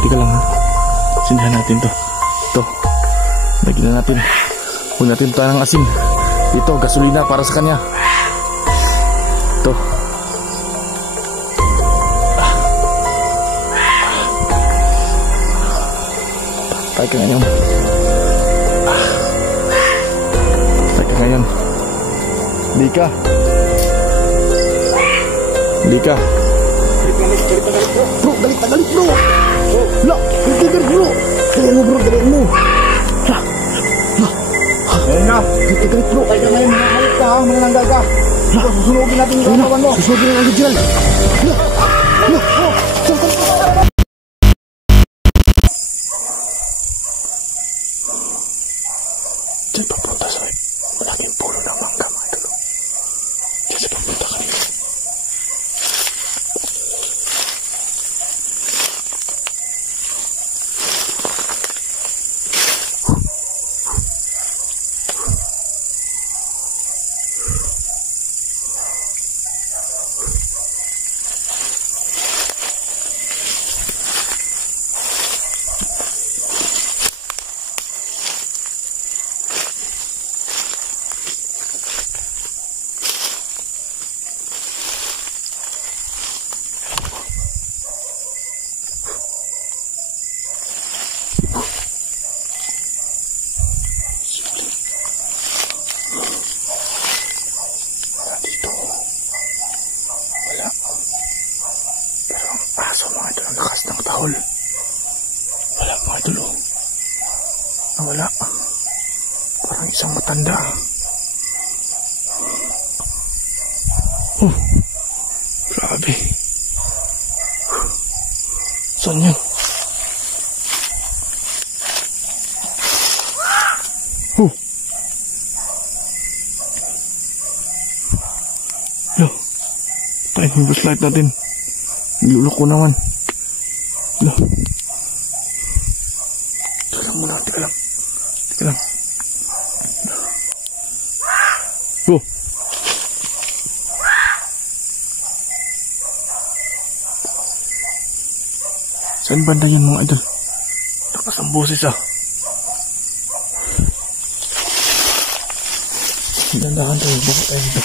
Tiga lang ha. Sindahan natin to. Ito. Lagyan na natin. Huwag natin ito ng asin. Ito, gasolina para sa kanya. Ito. Patay ka ngayon. Patay ka ngayon. Lika. Lika. Bro, galit bro. La, galit bro. Galit mo bro, galit mo. La. Ayun na. Galit bro. Ay ka ngayon, manangalit ka ha, manananggal ka. Susunugin natin yung katawan mo. Susunugin natin ang Gerald. La. Diyan papunta sa malaking puno ng mangga mga idol. Diyan sa papunta kanina. Wala mga idol. Nawala. Parang isang matanda. Grabe. Saan yan? Lo. Tayo yung flashlight natin. Nilulok ko naman. Lo. Teka lang. Oh. Saan banda yun mga idol? Lakas ang boses ah. Dandahan tayo. Baka tayo dito.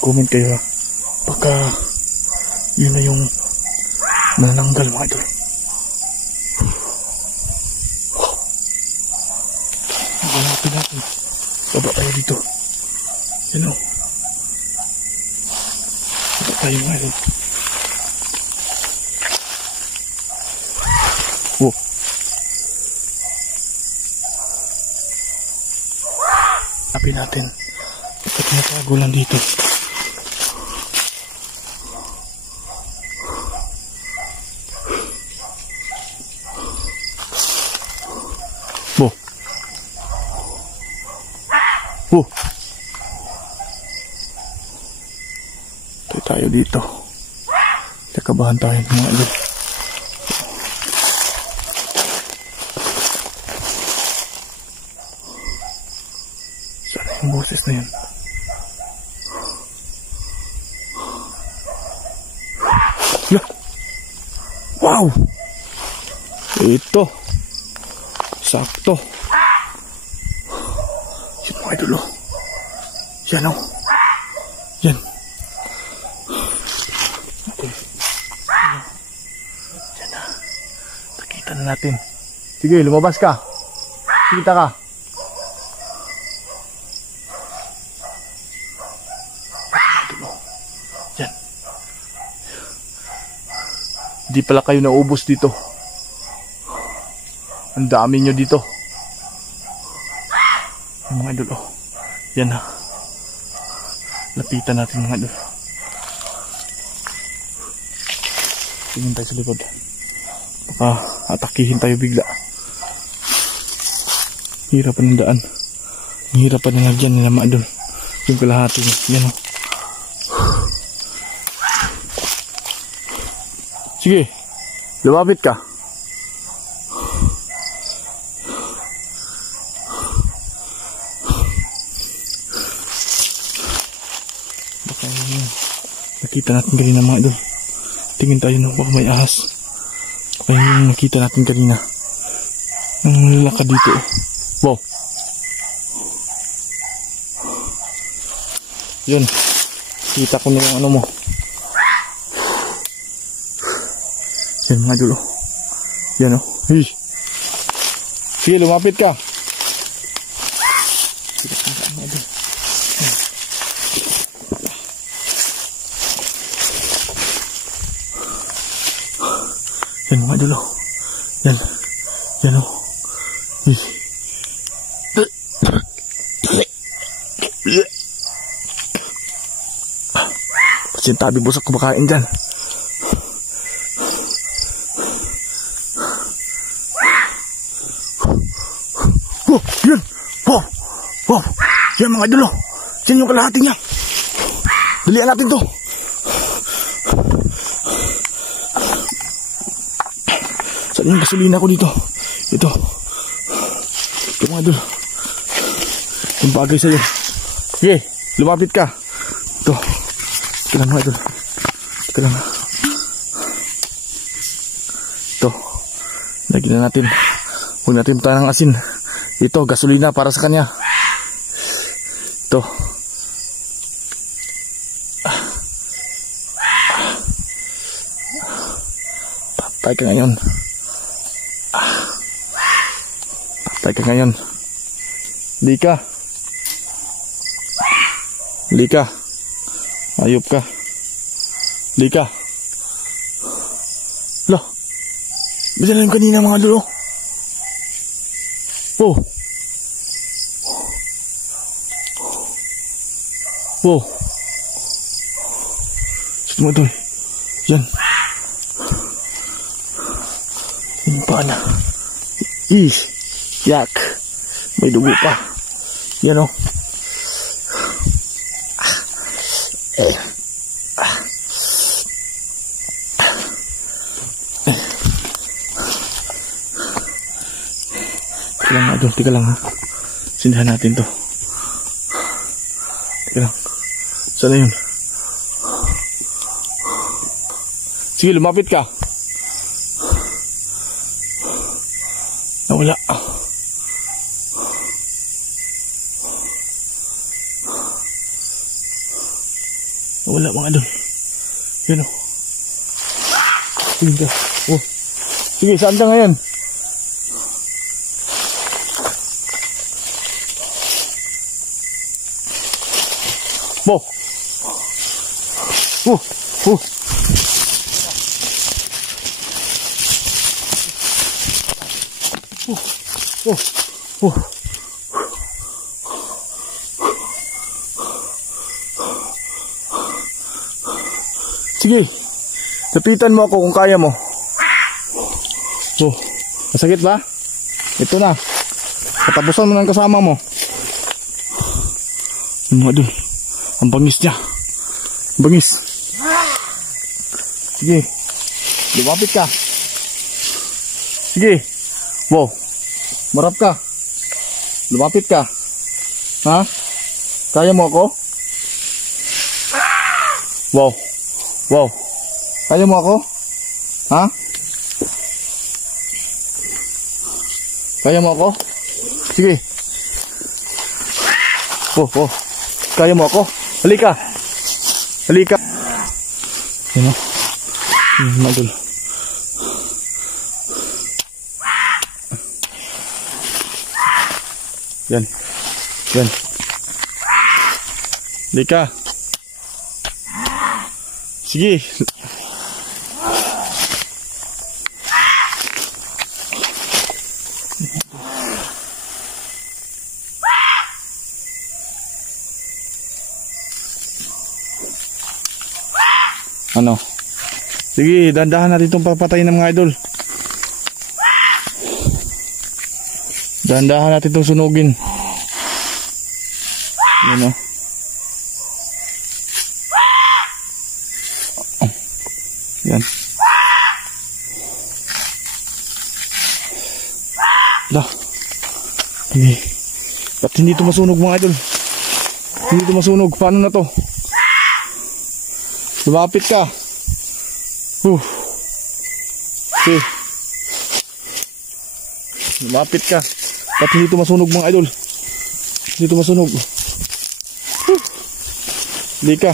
Comment kayo ha. Baka yun na yung nananggal mga idol. Hanapin natin. Baba tayo dito. Yan o. Baba tayo mga idol. Oh. Hanapin natin. Bakit natago lang dito? Tayo dito. Nakabahan tayo mga idol. Sana yung boses na yun. Yeah. Wow! Ito. Sakto. Yan mga idol. Yan o. Yan. Nakita na natin. Sige, lumabas ka. Kita ka. Yan. Hindi pala kayo naubos dito. Ang dami nyo dito. Mga idol, oh. Yan ha. Lapitan natin mga idol. Tingin tayo sa likod. Baka atakihin tayo bigla. Hirapan ng daan. Hirapan na nga dyan nila mga idol. Yung kalahati niya. Yan o. Sige. Lumapit ka. nakita natin kanina mga idol. Tingin tayo no, baka may ahas. Baka yung nakita natin kanina. Ang lalakad dito. Wow. Yun. Kita ko na yung ano mo. Yan mga idol. Yan o. Hey. Sige, lumapit ka. Yan mga idol. Yan. Yan o. Pasintabi busak kumakain dyan. Oh, yan. Oh, oh. Yan mga idol. Yan yung kalahati niya. Dalian natin to. Saan yung gasolina ko dito? Ito. Ito mga idol. Yung bagay sa'yo. Sige, lumapit ka. Ito. Ito lang mga idol. Ito lang. Ito. Lagyan na natin. Huwag natin tayo ng asin. Ito, gasolina para sa kanya. Ito. Patay ka ngayon. Patay ka ngayon. Lika. Lika. Ayop ka. Lika. Loh. Bisa lang kanina mga dulo. Oh. Oh. Sito mo ito eh. Yan. Yung paa na. Yak. May dugo pa. Yan o. Tika lang ha. Sindahan natin to. Tika lang. Saan na yun? Sige, lumapit ka. Nawala. Nawala mga idol. Yan o. Sige ka. Oh. Sige, saan ka ngayon? Bo. Oh. Sige. Lapitan mo ako kung kaya mo. Oh. Masakit ba? Ito na. Katapusan mo ng kasama mo. Mga dun. Ang bangis niya. Bangis. Sige. Lumapit ka. Sige. Wow. Marap ka. Lumapit ka. Ha? Kaya mo ako? Wow. Wow. Kaya mo ako? Ha? Kaya mo ako? Sige. Wow. Kaya mo ako? Halika. Halika. Yan o. Magul. Yan. Halika. Sige. Ano? Sige, dandahan natin itong papatayin ng mga idol. Dandahan natin itong sunugin. Yan o. Yan. Dah. Hindi. Ba't hindi ito masunog mga idol? Hindi ito masunog. Paano na to? Lumapit ka. Okay. Lumapit ka. At hindi ito masunog mga idol. Hindi ito masunog. Hindi ka.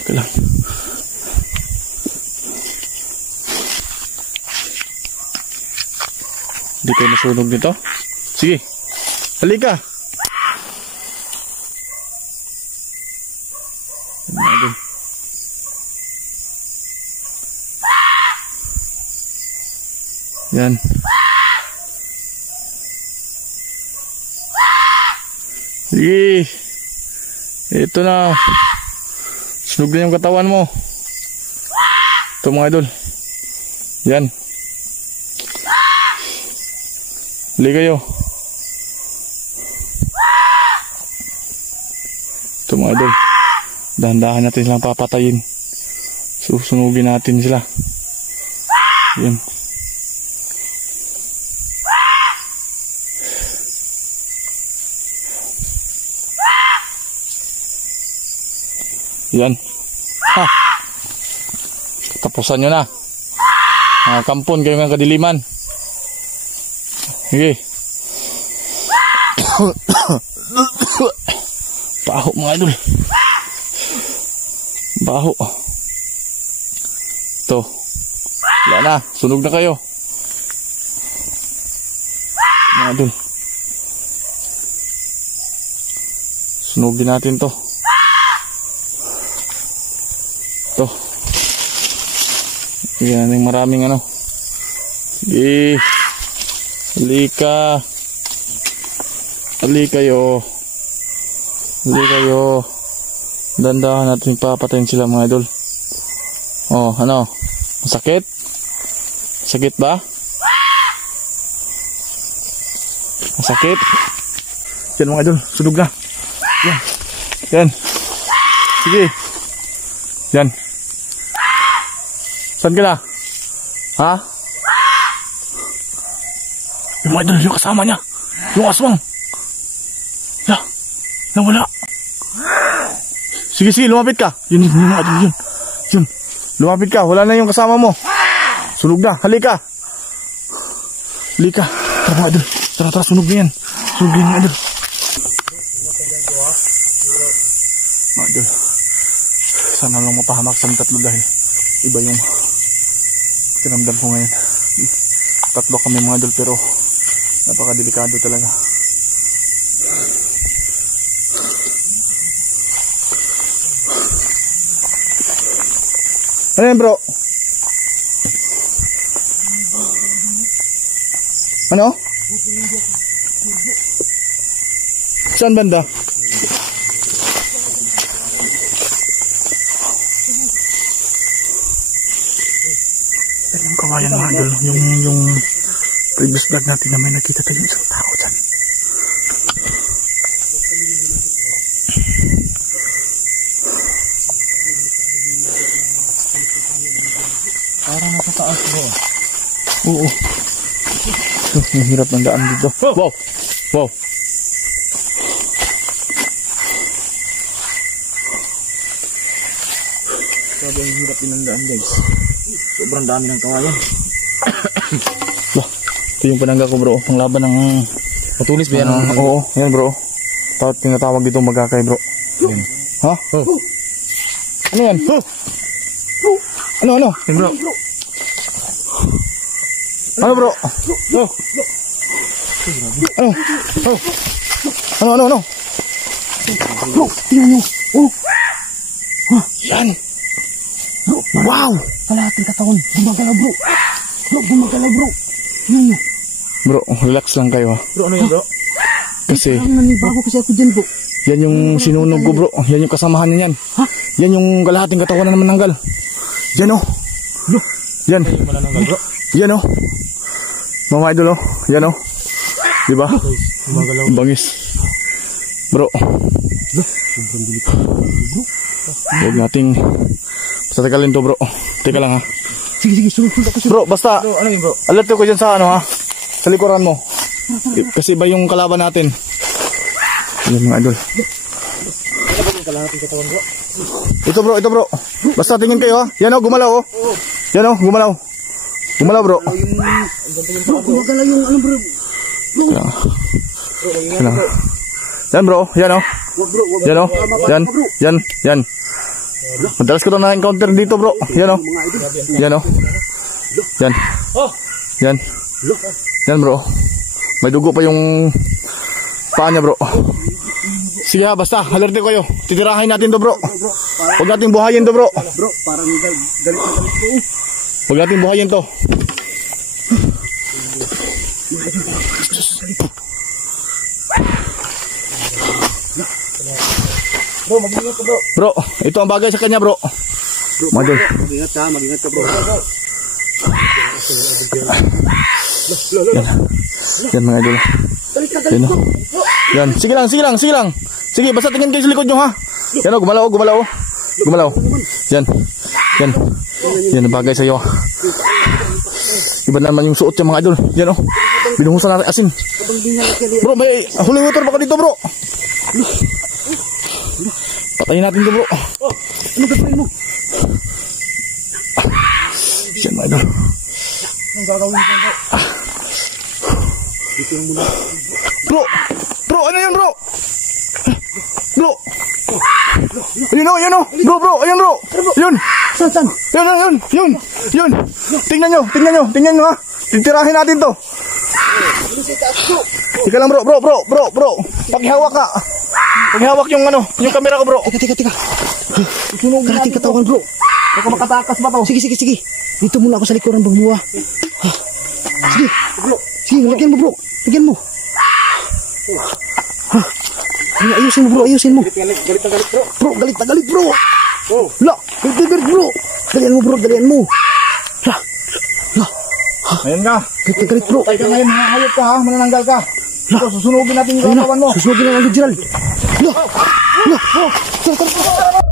Teka lang. Hindi kayo masunog nito. Sige. Halika. Yan. Sige. Ito na. Sunog na yung katawan mo. Ito mga idol. Yan. Hali kayo. Ito mga idol. Dahan-dahan natin silang papatayin. Susunugin natin sila. Yan. Yan. Ha. Tapusan nyo na. Mga kampon kayo ng kadiliman. Sige. Baho mga idol. Baho. Ito. Wala na. Sunog na kayo. Mga idol. Sunugin natin to. Ito. Yan yung maraming ano. Sige. Halika. Halika kayo. Halika kayo. Dandahan natin papatayin sila mga idol. Oh, ano? Masakit? Sakit ba? Masakit? Yan mga idol, sunog na. Yan. Yan. Sige. Yan. Saan ka na? Ha? Yung mga idol, yung kasama niya. Yung aswang. Ya. Nawala. Sige, sige, lumapit ka. Yun, mga idol, yun. Yun. Lumapit ka, wala na yung kasama mo. Sunog na, halika. Halika. Tara mga idol. Tara, tara, sunog na yan. Sunog na yan mga idol. Mga idol. Sana lang mapahamak sa tatlo dahil iba yung pakiramdam ko ngayon. Tatlo kami mga idol pero napakadelikado talaga. Ano yan bro? Ano? Saan banda? Yung kawayan mga idol, yung previous vlog natin na may nakita tayo isang tao dyan. Parang nasa taas bro. Oo. So, mahirap ng daan dito. Wow! Wow! Sabi ang hirap din ng daan guys. Sobrang dami ng kawayan. Bah, ito yung panangga ko bro. Ang laban ng matulis ba yan? Oo, yan bro. Tinatawag dito magakay bro. Yan. Ha? Oh. Ano yan? Oh. Ano? Yan bro. Ano bro? Oh. Ano? Ano? Bro, tingnan nyo. Oh. Yan. Bro, wow! Kalahating katawan. Gumagalaw bro. Bro, gumagalaw bro. Bro, relax lang kayo ha. Bro, ano yan bro? Kasi bago kasi ako dyan bro. Yan yung sinunog ko bro. Yan yung kasamahan niyan. Ha? Yan yung kalahating katawan na naman nanggal. Yan o. Bro. Yan. Yan o. Mga idol o. Yan o. Diba? Gumagalaw. Bangis. Bro. Huwag nating tatagalin to bro. Teka lang ha. Sige, sunod ako. Bro, basta bro, ano yun bro? Alert ko dyan sa ano ha. Sa likuran mo. Kasi iba yung kalaban natin. Yan mga idol. Ito bro. Basta tingin kayo ha. Yan o, gumalaw o. Yan o, gumalaw. Gumalaw bro. Gumagala yung ano bro. Yan bro, yan o. Yan o, yan. Madalas ko na na-encounter dito bro. Yan o. Yan o. Yan. Yan bro. May dugo pa yung paa niya bro. Sige ha, basta alerte ko kayo. Titirahin natin to bro. Huwag natin buhayin to bro. Bro, parang galit na bro. Huwag natin buhayin to. Bro, mag-ingat ka bro. Bro, ito ang bagay sa kanya bro. Madol. Mag-ingat ka bro. Yan mga idol. Yan, sige lang. Sige, basta tingin kayo sa likod nyo ha. Yan o, gumalaw. Yan ang bagay sa iyo. Iba naman yung suot niya mga idol. Yan o, binuhusan natin asin. Bro, may holy water baka dito bro. Patayin natin ito bro. Ano gagawin mo? Yan mga idol. Anong gagawin mo bro? Dito lang muna. Bro, ano yun bro? Bro. Ayun o. Bro, ayun bro. Yun. Saan? Yun. Tingnan nyo ha. Titirahin natin to. Tika lang bro. Pakihawak ka. Pakihawak yung yung camera ko bro. Teka. Karating katawan bro. Baka makatakas ba to? Sige. Dito muna ako sa likuran bangbuwa. Sige. Sige, lagyan mo bro. Lagyan mo. Ayusin mo. Galit bro. Bro, galit bro. La, galit bro. Dalian mo bro. La. Ayan nga. Galit bro. Tayo ka ngayon, hayop ka ha. Manananggal ka. Ito, susunugin natin yung katawan mo. Susunugin na lang Gerald. La. Tara.